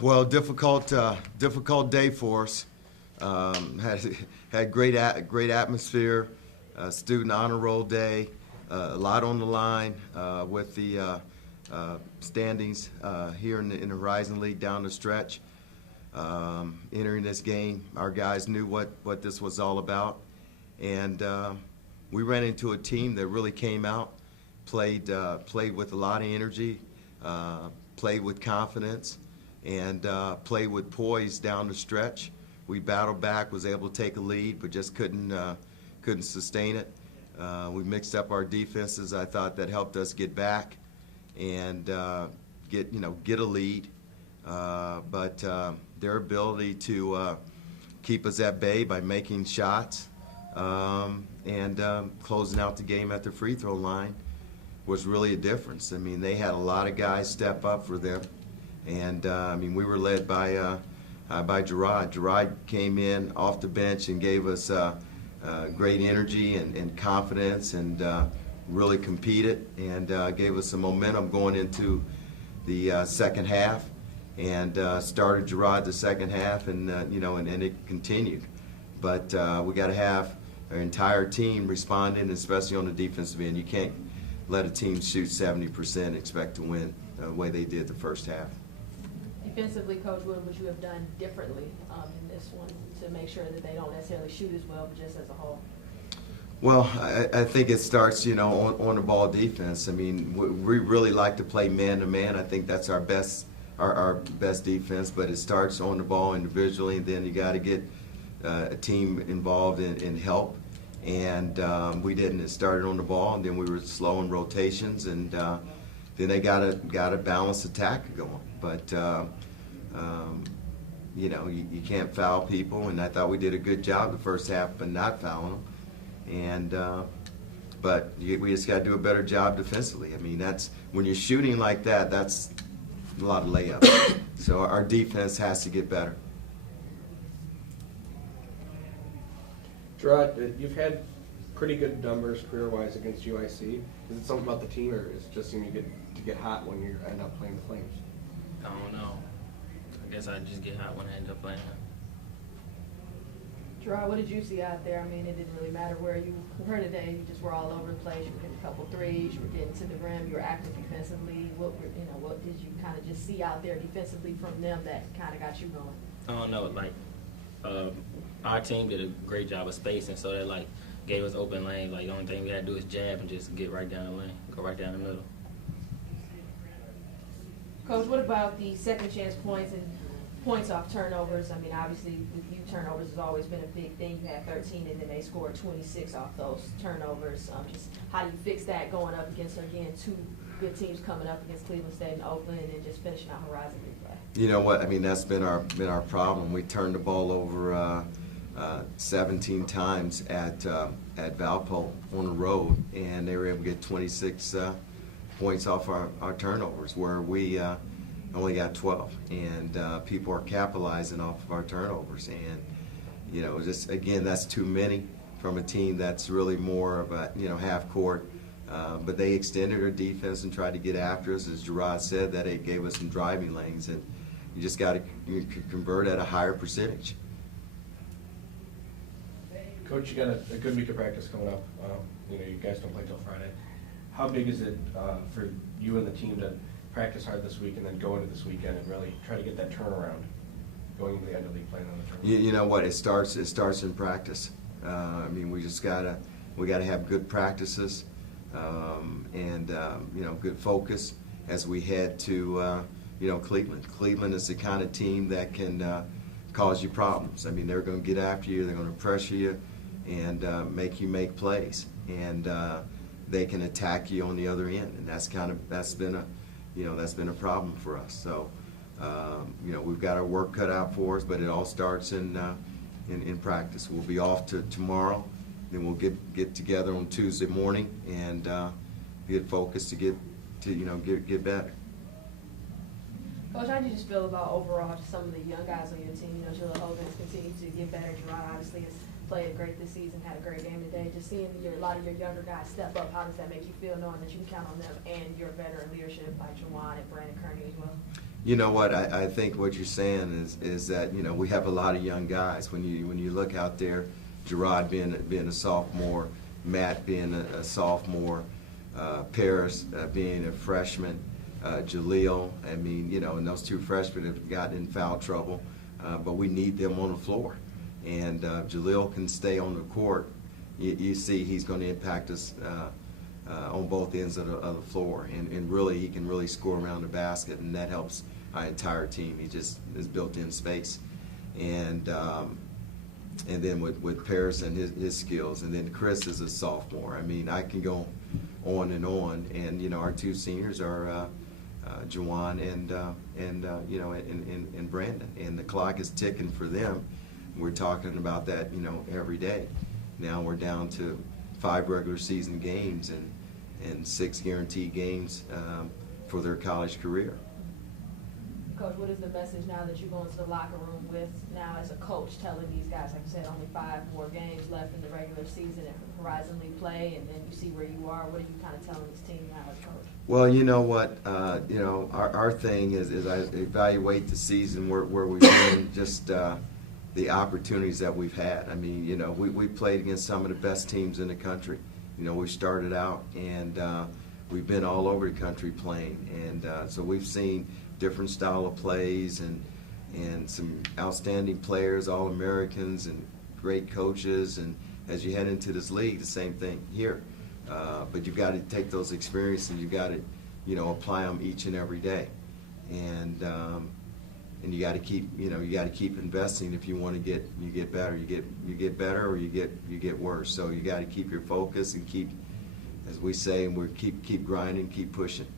Well, difficult day for us. Had great atmosphere, student honor roll day, a lot on the line with the standings here in the Horizon League down the stretch. Entering this game, our guys knew what this was all about, and we ran into a team that really came out, played with a lot of energy, played with confidence, and played with poise down the stretch. We battled back, was able to take a lead, but just couldn't sustain it. We mixed up our defenses. I thought that helped us get back and get a lead. But their ability to keep us at bay by making shots and closing out the game at the free throw line was really a difference. I mean, they had a lot of guys step up for them. And, we were led by Jarod. Jarod came in off the bench and gave us great energy and confidence and really competed and gave us some momentum going into the second half and started Jarod the second half and it continued. But we got to have our entire team responding, especially on the defensive end. You can't let a team shoot 70% and expect to win the way they did the first half. Defensively, Coach, what would you have done differently in this one to make sure that they don't necessarily shoot as well, but just as a whole? Well, I think it starts, on the ball defense. I mean, we really like to play man-to-man. I think that's our best defense, but it starts on the ball individually, and then you got to get a team involved in help. And we didn't. It started on the ball, and then we were slow in rotations, and then they got a balanced attack going. But you can't foul people, and I thought we did a good job the first half, but not fouling them. And but we just got to do a better job defensively. I mean, that's when you're shooting like that. That's a lot of layups. So our defense has to get better. Jarod, you've had pretty good numbers career-wise against UIC. Is it something about the team, or is it just seem to get hot when you end up playing the Flames? I don't know. I guess I just get hot when I end up playing. Jarod, what did you see out there? I mean, it didn't really matter where you were today. You just were all over the place. You were hitting a couple threes. You were getting to the rim. You were active defensively. What did you kind of just see out there defensively from them that kind of got you going? I don't know. Our team did a great job of spacing, so that gave us open lanes. The only thing we had to do is jab and just get right down the lane, go right down the middle. Coach, what about the second chance points and points off turnovers? I mean, obviously with you, turnovers has always been a big thing. You had 13 and then they scored 26 off those turnovers. Just how do you fix that going up against, again, two good teams coming up against Cleveland State and Oakland and just finishing out Horizon League play? You know what? I mean, that's been our problem. We turned the ball over 17 times at Valpo on the road, and they were able to get 26 points off our turnovers, where we only got 12, and people are capitalizing off of our turnovers. And just again, that's too many from a team that's really more of a half court. But they extended their defense and tried to get after us, as Jarod said. That it gave us some driving lanes, and you just got to convert at a higher percentage. Coach, you got a good week of practice coming up. You guys don't play till Friday. How big is it for you and the team to practice hard this week and then go into this weekend and really try to get that turnaround going into the end of league playing on the tournament? You know what? It starts in practice. We just gotta have good practices and good focus as we head to Cleveland. Cleveland is the kind of team that can cause you problems. I mean, they're going to get after you. They're going to pressure you and make you make plays. And they can attack you on the other end, and that's been a problem for us. So we've got our work cut out for us, but it all starts in practice. We'll be off to tomorrow, then we'll get together on Tuesday morning and get focused to get better. Coach, how do you just feel about overall just some of the young guys on your team? Jarod Williams continues to get better. Jarod obviously has played great this season, had a great game today. Just seeing a lot of your younger guys step up, how does that make you feel knowing that you can count on them and your veteran leadership like Jawan and Brandon Kearney as well? You know what? I think what you're saying is that we have a lot of young guys. When you look out there, Jarod being a sophomore, Matt being a sophomore, Paris being a freshman, Jaleel. I mean, and those two freshmen have gotten in foul trouble, but we need them on the floor. And Jaleel can stay on the court. You see, he's going to impact us on both ends of the floor, and really, he can really score around the basket, and that helps our entire team. He just is built-in space, and then with Paris and his skills, and then Chris is a sophomore. I mean, I can go on, and our two seniors are Juwan and Brandon, and the clock is ticking for them. We're talking about that, every day. Now we're down to 5 regular season games and 6 guaranteed games for their college career. Coach, what is the message now that you go into the locker room with now as a coach, telling these guys, like you said, only 5 more games left in the regular season and Horizon League play, and then you see where you are? What are you kind of telling this team now as coach? Well, you know what? Our thing is I evaluate the season where we've been, just the opportunities that we've had. I mean, we played against some of the best teams in the country. We started out, and we've been all over the country playing, and so we've seen different style of plays and some outstanding players, All-Americans, and great coaches. And as you head into this league, the same thing here. But you've got to take those experiences, and you've got to, apply them each and every day. And you got to keep, keep investing if you want to get better. You get better, or you get worse. So you got to keep your focus and keep, as we say, keep grinding, keep pushing.